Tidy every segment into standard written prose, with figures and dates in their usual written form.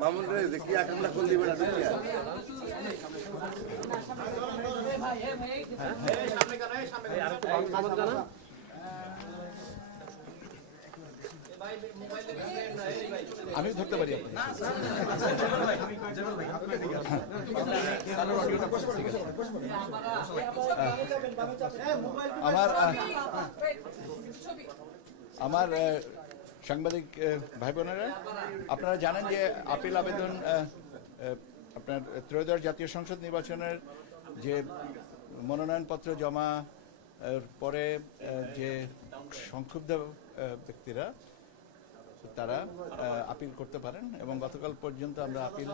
মামুন রে দেখি আকামটা কোন দিবে না দেখি আমি ধরতে পারি আমার সাংবাদিক ভাই বোনেরা, আপনারা জানেন যে আপিল আবেদন আপনার ত্রয়োদশ জাতীয় সংসদ নির্বাচনের যে মনোনয়নপত্র জমা পরে যে সংক্ষুব্ধ ব্যক্তিরা তারা আপিল করতে পারেন এবং গতকাল পর্যন্ত আমরা আপিল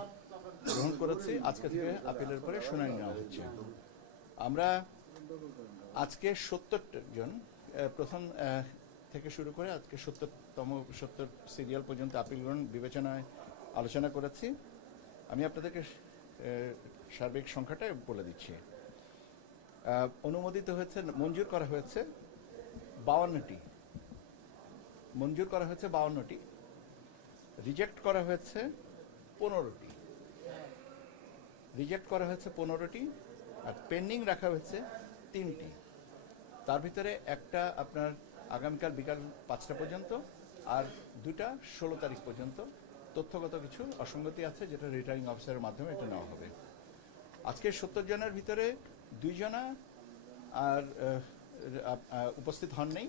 গ্রহণ করেছি। আজকে থেকে আপিলের পরে শুনানি নেওয়া হচ্ছে। আমরা আজকে ৭০ জন প্রথম থেকে শুরু করে আজকে ৭০ সিরিয়াল পর্যন্ত আপিল গ্রহণ বিবেচনায় আলোচনা করেছি। আমি আপনাদেরকে সার্বিক সংখ্যাটা বলে দিচ্ছি। অনুমোদিত হয়েছে, মঞ্জুর করা হয়েছে ৫২টি, মঞ্জুর করা হয়েছে ৫২টি, রিজেক্ট করা হয়েছে ১৫টি, রিজেক্ট করা হয়েছে ১৫টি, আর পেন্ডিং রাখা হয়েছে ৩টি। তার ভিতরে একটা আপনার আগামীকাল বিকাল ৫টা পর্যন্ত, আর দুটা ১৬ তারিখ পর্যন্ত। তথ্যগত কিছু অসঙ্গতি আছে যেটা রিটার্নিং অফিসারের মাধ্যমে এটা নেওয়া হবে। আজকে ৭০ জনের ভিতরে ২ জনা আর উপস্থিত হন নেই।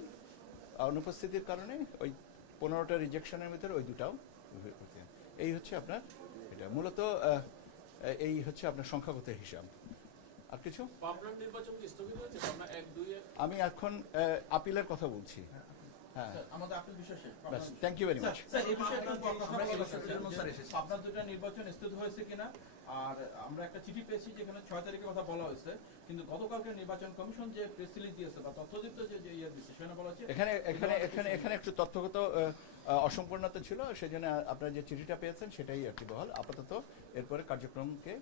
অনুপস্থিতির কারণে ওই ১৫টা রিজেকশনের ভিতরে ওই দুটাও। এই হচ্ছে আপনার এটা মূলত এই হচ্ছে আপনার সংখ্যাগত হিসাব। আর কিছু আমি এখন আপিলের কথা বলছি। হ্যাঁ, আমাদের আপিল বিষয় শেষ। Thank you very much. Sir, এই বিষয়ে একটু কথা বলা হয়েছে আপনার দুটো নির্বাচন স্থগিত হয়েছে কিনা, আর আমরা একটা চিঠি পেয়েছি যেখানে ৬ তারিখের কথা বলা হয়েছে, কিন্তু গতকালকে নির্বাচন কমিশন যে প্রেস রিলিজ দিয়েছে বা তথ্যযুক্ত যে ইয়ে দিয়েছে সেখানে বলা হয়েছে এখানে একটু তথ্যগত অসম্পূর্ণতা ছিল, সেজন্য আপনারা যে চিঠিটা পেয়েছেন সেটাই আর কি বহাল। আপাতত এরপরে কার্যক্রমকে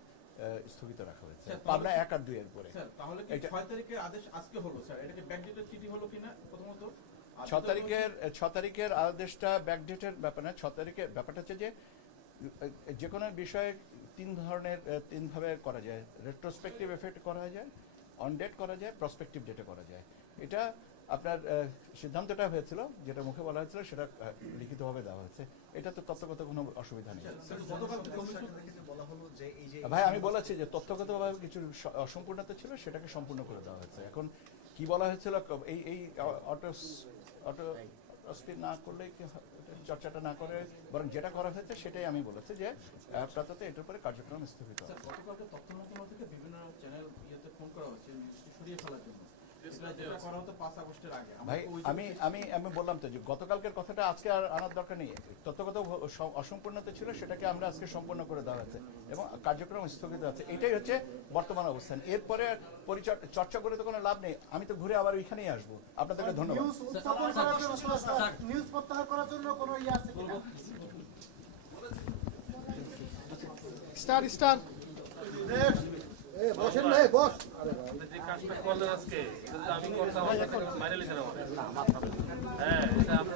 স্থগিত রাখা হয়েছে পাবনা ১ আর ২ এর পরে। তাহলে কি ৬ তারিখের আদেশ আজকে হলো স্যার? এটা কি ব্যাকডেটেড চিঠি হলো কিনা প্রথমত? ৬ তারিখের আদেশটা ব্যাকডেটের ব্যাপার না। ৬ তারিখের ব্যাপারটা হচ্ছে যে কোনো বিষয়ে তিন ভাবে করা যায়। রেট্রোস্পেক্টিভ এফেক্ট করা যায়, অন ডেট করা যায়, প্রসপেক্টিভ ডেটে করা যায়। এটা আপনার সিদ্ধান্তটা হয়েছিল, যেটা মুখে বলা হয়েছিল সেটা লিখিতভাবে দেওয়া হয়েছে। এটা তো তথ্যগত কোনো অসুবিধা নেই। ভাই আমি বলেছি যে তথ্যগতভাবে কিছু অসম্পূর্ণতা ছিল, সেটাকে সম্পূর্ণ করে দেওয়া হয়েছে। এখন কি বলা হয়েছিল, এই অটো স্পিড না করলে চর্চাটা না করে বরং যেটা করা হয়েছে সেটাই আমি বলেছি যে আপাতত এটার উপরে কার্যক্রম স্থগিত। গতকালকে তথ্য মন্ত্রণালয় থেকে বিভিন্ন চ্যানেল ইয়েতে ফোন করা হয়েছে সরিয়ে ফেলার জন্য। ভাই আমি বললাম তো যে গতকালকের কথাটা আজকে আর আনার দরকার নেই। তথ্যগত অসম্পূর্ণতা ছিল, সেটাকে আমরা আজকে সম্পূর্ণ করে দেওয়া হয়েছে এবং কার্যক্রম স্থগিত আছে। এটাই হচ্ছে বর্তমান অবস্থান। এরপরে চর্চা করে তো কোনো লাভ নেই। আমি তো ঘুরে আবার ওইখানেই আসবো। আপনাদেরকে ধন্যবাদ। বসেন ভাই, বস। যে কাজটা করলেন আজকে আমি করতাম মাইনে লিখে নেওয়া। হ্যাঁ, এটা আপনি